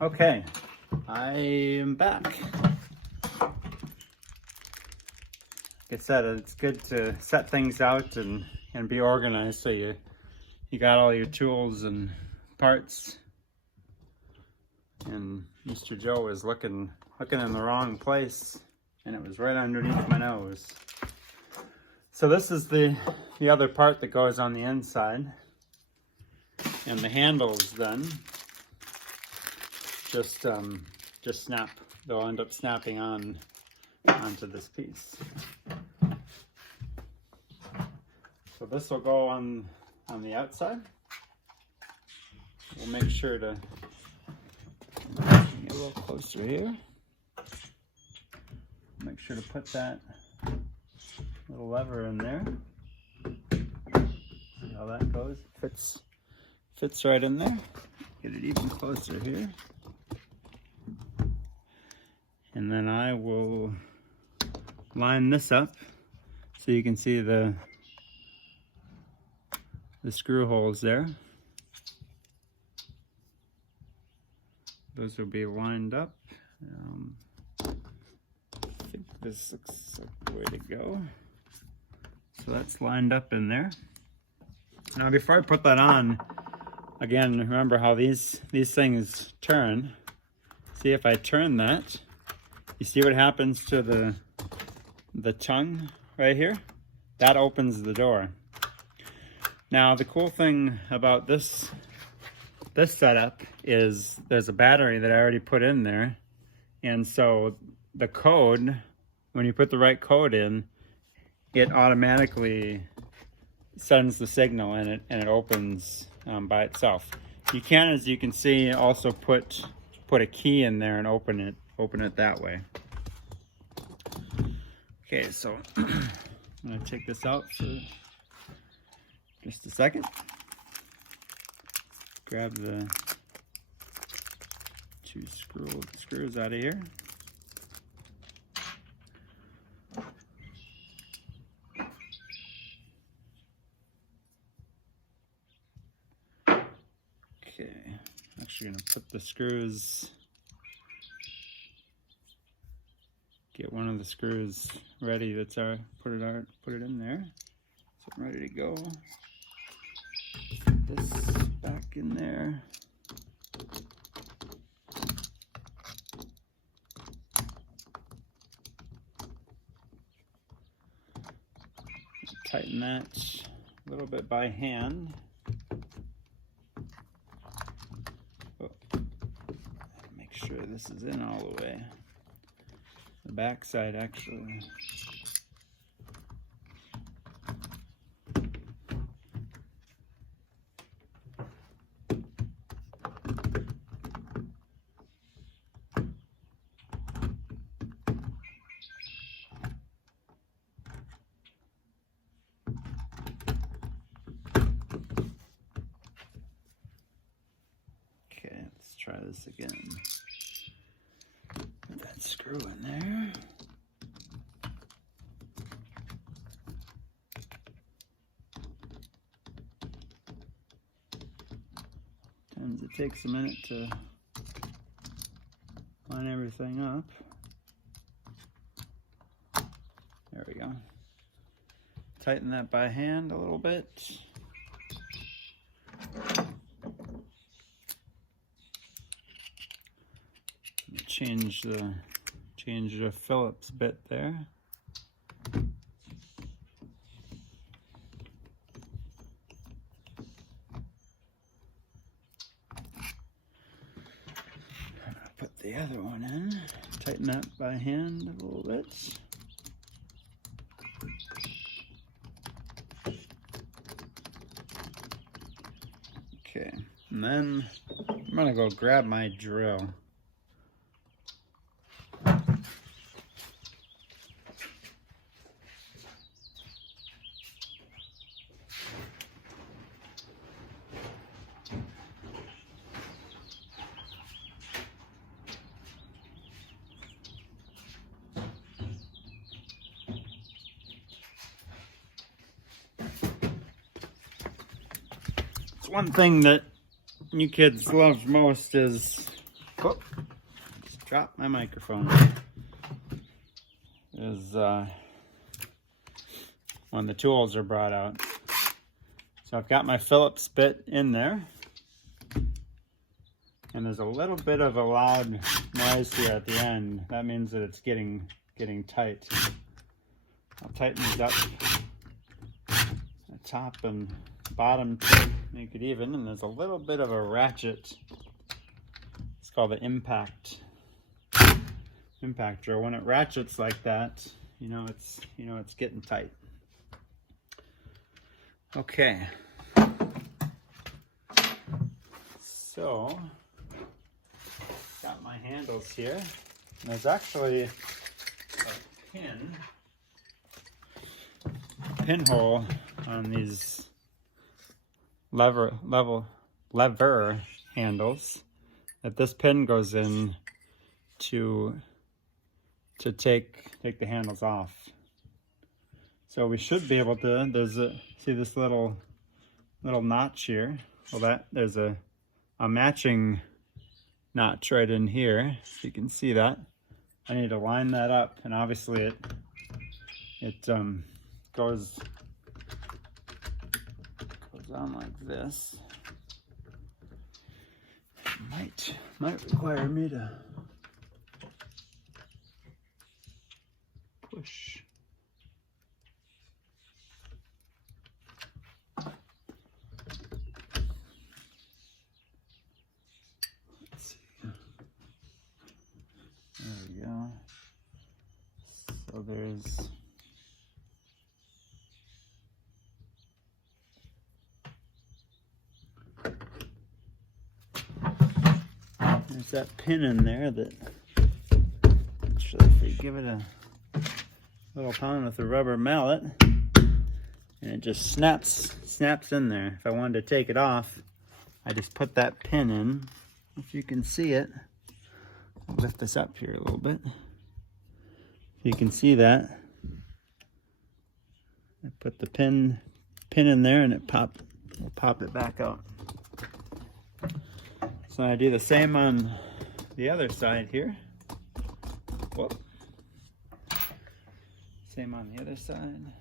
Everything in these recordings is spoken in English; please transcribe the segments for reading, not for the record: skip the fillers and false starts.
Okay, I am back. Like I said, it's good to set things out and be organized so you got all your tools and parts. And Mr. Joe was looking in the wrong place, and it was right underneath my nose. So this is the other part that goes on the inside, and the handles then just snap. They'll end up snapping onto this piece. So this will go on the outside. We'll make sure to get a little closer here. Make sure to put that little lever in there. See how that goes? Fits right in there. Get it even closer here. And then I will line this up so you can see the screw holes there. Those will be lined up. I think this looks like the way to go. So that's lined up in there. Now before I put that on, again, remember how these things turn. See, if I turn that, you see what happens to the tongue right here? That opens the door. Now the cool thing about this setup is there's a battery that I already put in there, and so the code, when you put the right code in, it automatically sends the signal and it opens by itself. You can, as you can see, also put a key in there and open it that way. Okay, so I'm gonna take this out for just a second. Grab the two screws out of here. Okay, actually gonna put the screws, get one of the screws ready that's put it in there. So I'm ready to go. Put this back in there. Tighten that a little bit by hand. Oh, make sure this is in all the way. The back side actually. Okay, let's try this again. Put that screw in there. Sometimes it takes a minute to line everything up. There we go. Tighten that by hand a little bit. Change the Phillips bit there. I'm gonna put the other one in. Tighten that by hand a little bit. Okay, and then I'm gonna go grab my drill. One thing that you kids love most is whoop, just dropped my microphone. Is when the tools are brought out. So I've got my Phillips bit in there. And there's a little bit of a loud noise here at the end. That means that it's getting tight. I'll tighten these up, the top and bottom to make it even. And there's a little bit of a ratchet. It's called the impact drill. When it ratchets like that, you know it's getting tight. Okay. So got my handles here. And there's actually a pinhole on these lever handles that this pin goes in to take the handles off. So we should be able to, see this little notch here? Well, there's a matching notch right in here, so you can see that. I need to line that up, and obviously it goes on like this. Might require me to push. There we go. So there's that pin in there that actually, if you give it a little pound with a rubber mallet, and it just snaps in there. If I wanted to take it off, I just put that pin in. If you can see it, I'll lift this up here a little bit. You can see that. I put the pin in there, and we'll pop it back out. So I do the same on the other side here. Whoop. Same on the other side.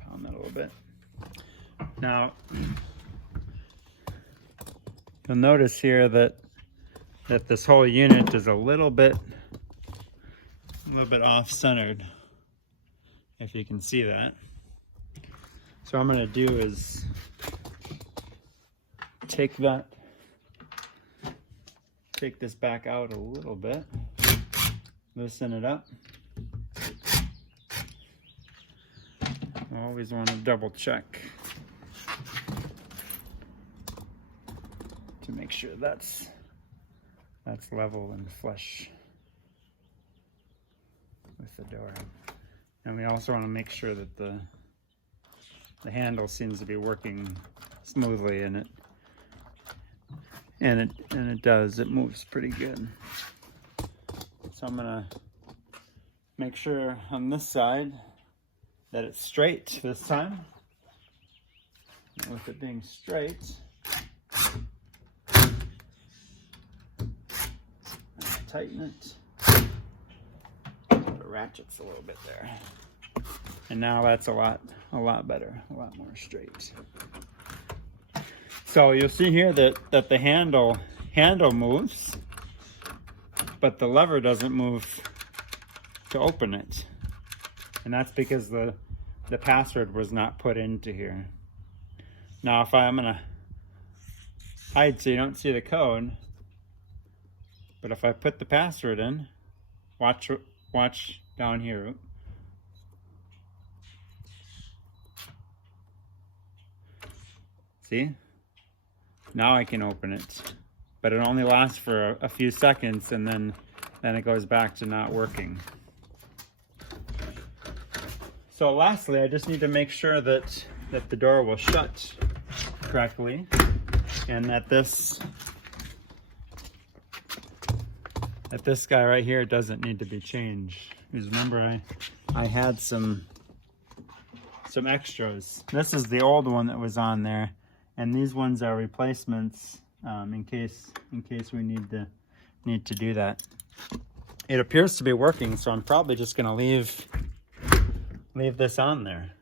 Pound that a little bit. Now, you'll notice here that this whole unit is a little bit off-centered, if you can see that. So what I'm going to do is take this back out a little bit, loosen it up. I always want to double check to make sure that's level and flush with the door. And we also want to make sure that the handle seems to be working smoothly, and it does. It moves pretty good. So I'm gonna make sure on this side that it's straight this time. And with it being straight, tighten it. It ratchets a little bit there. And now that's a lot better, a lot more straight. So you'll see here that the handle moves, but the lever doesn't move to open it. And that's because the password was not put into here. Now I'm gonna hide so you don't see the code, but if I put the password in, watch down here. See? Now I can open it, but it only lasts for a few seconds, and then it goes back to not working. So lastly, I just need to make sure that the door will shut correctly, and that this guy right here doesn't need to be changed. Because remember, I had some extras. This is the old one that was on there, and these ones are replacements in case we need to do that. It appears to be working, so I'm probably just going to leave this on there.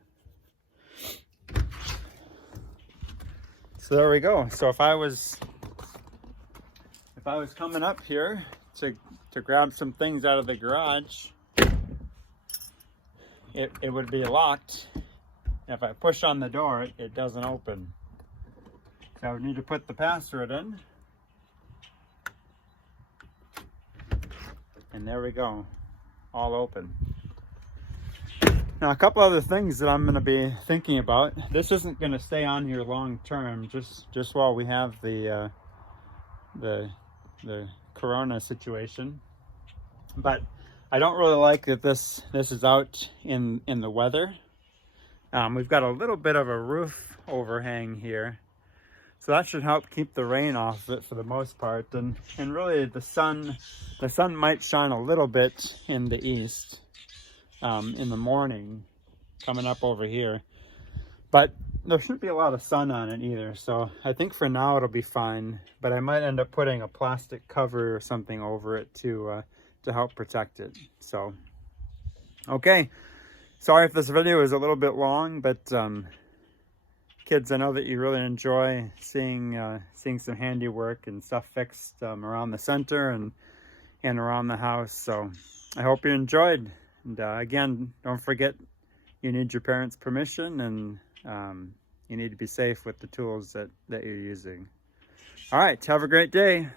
So there we go. So if I was coming up here to grab some things out of the garage, it would be locked. If I push on the door, it doesn't open. So I would need to put the password in. And there we go, all open. Now, a couple other things that I'm going to be thinking about. This isn't going to stay on here long term, just while we have the corona situation. But I don't really like that this is out in the weather. We've got a little bit of a roof overhang here, so that should help keep the rain off of it for the most part. And really, the sun might shine a little bit in the east in the morning, coming up over here, but there shouldn't be a lot of sun on it either. So I think for now it'll be fine. But I might end up putting a plastic cover or something over it to help protect it. So okay. Sorry if this video is a little bit long, but kids, I know that you really enjoy seeing some handiwork and stuff fixed around the center and around the house. So I hope you enjoyed. And again, don't forget, you need your parents' permission, and you need to be safe with the tools that you're using. All right, have a great day.